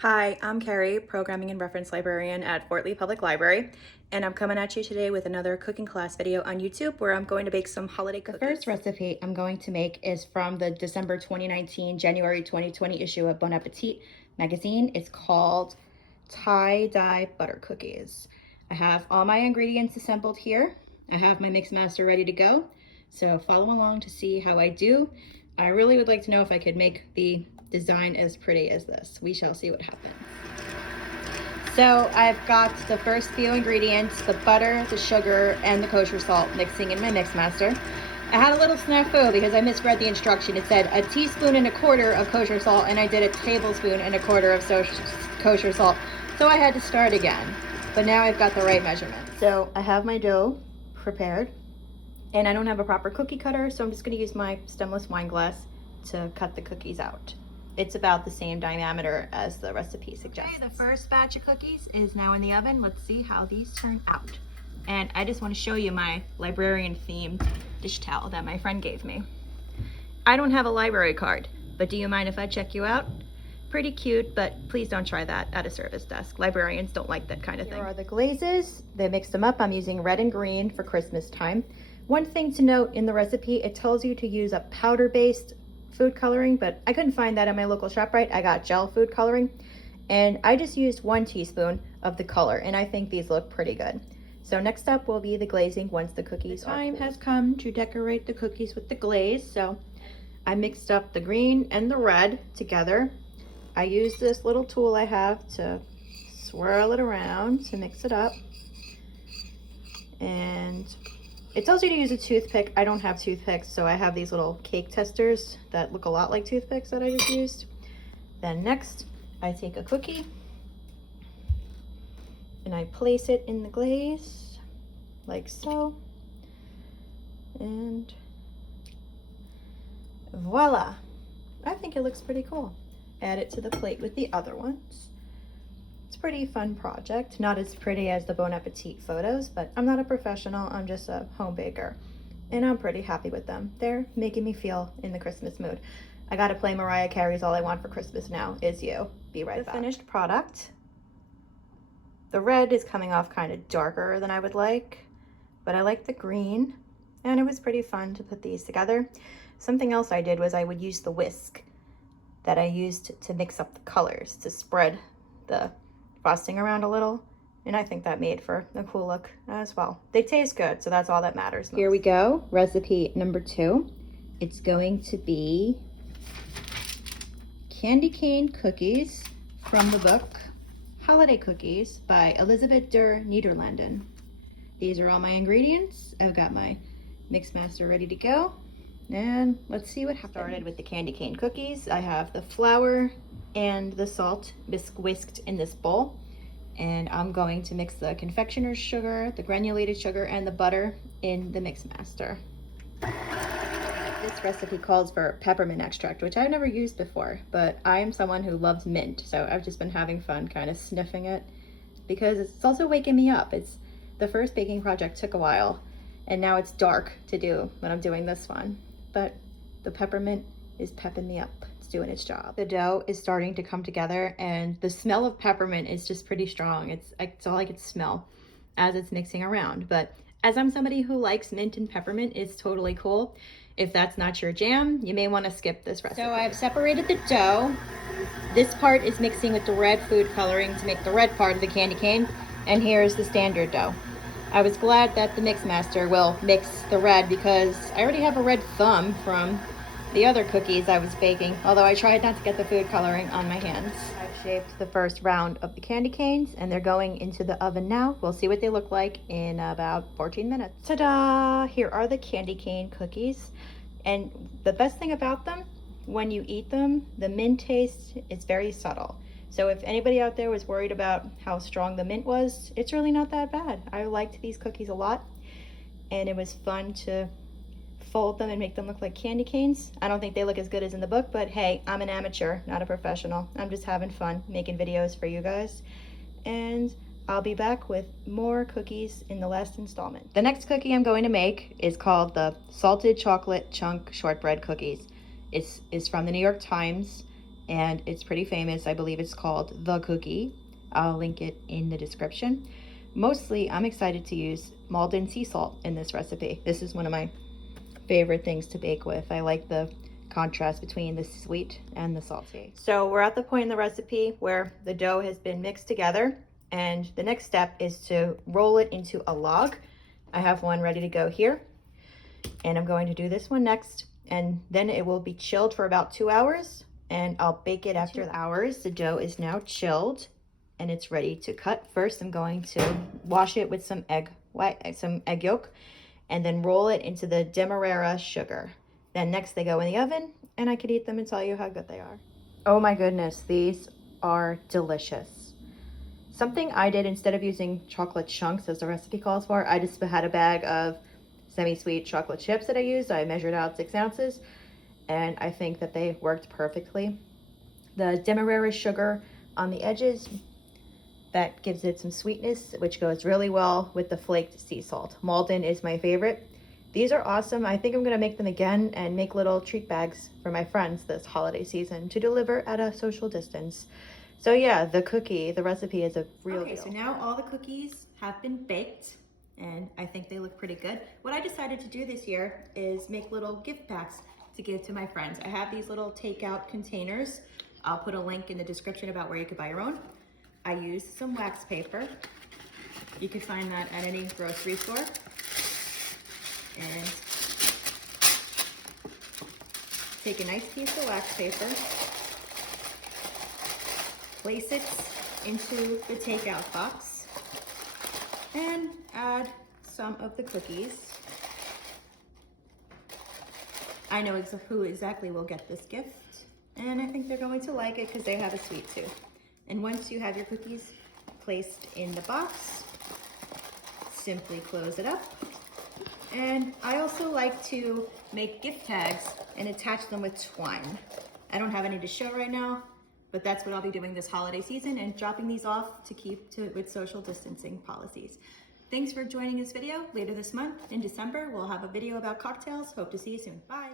Hi, I'm Kerry, Programming and Reference Librarian at Fort Lee Public Library, and I'm coming at you today with another cooking class video on YouTube where I'm going to bake some holiday cookies. The first recipe I'm going to make is from the December 2019, January 2020 issue of Bon Appetit magazine. It's called Tie-Dye Butter Cookies. I have all my ingredients assembled here. I have my mix master ready to go, so follow along to see how I do. I really would like to know if I could make the design as pretty as this. We shall see what happens. So I've got the first few ingredients, the butter, the sugar, and the kosher salt mixing in my mix master. I had a little snafu because I misread the instruction. It said 1.25 teaspoons of kosher salt, and I did 1.25 tablespoons of kosher salt. So I had to start again, but now I've got the right measurement. So I have my dough prepared, and I don't have a proper cookie cutter, so I'm just gonna use my stemless wine glass to cut the cookies out. It's about the same diameter as the recipe suggests. Okay, the first batch of cookies is now in the oven. Let's see how these turn out. And I just want to show you my librarian themed dish towel that my friend gave me. I don't have a library card, but do you mind if I check you out? Pretty cute, but please don't try that at a service desk. Librarians don't like that kind of thing. Here are the glazes. They mix them up. I'm using red and green for Christmas time. One thing to note in the recipe, it tells you to use a powder-based food coloring, but I couldn't find that at my local ShopRite. I got gel food coloring, and I just used 1 teaspoon of the color, and I think these look pretty good. So next up will be the glazing once the cookies are cool. The time has come to decorate the cookies with the glaze, so I mixed up the green and the red together. I used this little tool I have to swirl it around to mix it up, and it tells you to use a toothpick. I don't have toothpicks, so I have these little cake testers that look a lot like toothpicks that I just used. Then next, I take a cookie and I place it in the glaze, like so. And voila! I think it looks pretty cool. Add it to the plate with the other ones. It's a pretty fun project. Not as pretty as the Bon Appetit photos, but I'm not a professional. I'm just a home baker, and I'm pretty happy with them. They're making me feel in the Christmas mood. I gotta play Mariah Carey's All I Want for Christmas Now Is You. Be right back. The finished product. The red is coming off kind of darker than I would like, but I like the green, and it was pretty fun to put these together. Something else I did was I would use the whisk that I used to mix up the colors to spread the frosting around a little, and I think that made for a cool look as well. They taste good, so that's all that matters most. Here we go, recipe number 2. It's going to be candy cane cookies from the book Holiday Cookies by Elizabet der Nederlanden. These are all my ingredients. I've got my mix master ready to go, and let's see what happens. Started with the candy cane cookies. I have the flour and the salt whisked in this bowl, and I'm going to mix the confectioner's sugar, the granulated sugar, and the butter in the mix master. This recipe calls for peppermint extract, which I've never used before, but I am someone who loves mint, so I've just been having fun kind of sniffing it because it's also waking me up. It's the first baking project took a while, and now it's dark to do when I'm doing this one, but the peppermint is pepping me up. Doing its job. The dough is starting to come together, and the smell of peppermint is just pretty strong. It's all I could smell as it's mixing around, but as I'm somebody who likes mint and peppermint, it's totally cool. If that's not your jam, you may want to skip this recipe. So I've separated the dough. This part is mixing with the red food coloring to make the red part of the candy cane, and here's the standard dough. I was glad that the mix master will mix the red because I already have a red thumb from the other cookies I was baking, although I tried not to get the food coloring on my hands. I've shaped the first round of the candy canes, and they're going into the oven now. We'll see what they look like in about 14 minutes. Ta-da! Here are the candy cane cookies, and the best thing about them, when you eat them, the mint taste is very subtle. So if anybody out there was worried about how strong the mint was, it's really not that bad. I liked these cookies a lot, and it was fun to fold them and make them look like candy canes. I don't think they look as good as in the book, but hey, I'm an amateur, not a professional. I'm just having fun making videos for you guys, and I'll be back with more cookies in the last installment. The next cookie I'm going to make is called the Salted Chocolate Chunk Shortbread Cookies. It's from the New York Times, and it's pretty famous. I believe it's called The Cookie. I'll link it in the description. Mostly, I'm excited to use Maldon sea salt in this recipe. This is one of my favorite things to bake with. I like the contrast between the sweet and the salty. So we're at the point in the recipe where the dough has been mixed together, and the next step is to roll it into a log. I have one ready to go here, and I'm going to do this one next, and then it will be chilled for about 2 hours, and I'll bake it after 2 hours. The dough is now chilled and it's ready to cut. First, I'm going to wash it with some egg yolk, and then roll it into the demerara sugar. Then next they go in the oven, and I could eat them and tell you how good they are. Oh my goodness, these are delicious. Something I did, instead of using chocolate chunks as the recipe calls for, I just had a bag of semi-sweet chocolate chips that I used. I measured out 6 ounces, and I think that they worked perfectly. The demerara sugar on the edges, that gives it some sweetness, which goes really well with the flaked sea salt. Maldon is my favorite. These are awesome. I think I'm gonna make them again and make little treat bags for my friends this holiday season to deliver at a social distance. So yeah, the recipe is a real deal. So now all the cookies have been baked, and I think they look pretty good. What I decided to do this year is make little gift packs to give to my friends. I have these little takeout containers. I'll put a link in the description about where you could buy your own. I used some wax paper. You can find that at any grocery store. And take a nice piece of wax paper, place it into the takeout box, and add some of the cookies. I know who exactly will get this gift, and I think they're going to like it because they have a sweet tooth. And once you have your cookies placed in the box, simply close it up. And I also like to make gift tags and attach them with twine. I don't have any to show right now, but that's what I'll be doing this holiday season, and dropping these off to keep with social distancing policies. Thanks for joining this video. Later this month, in December, we'll have a video about cocktails. Hope to see you soon. Bye.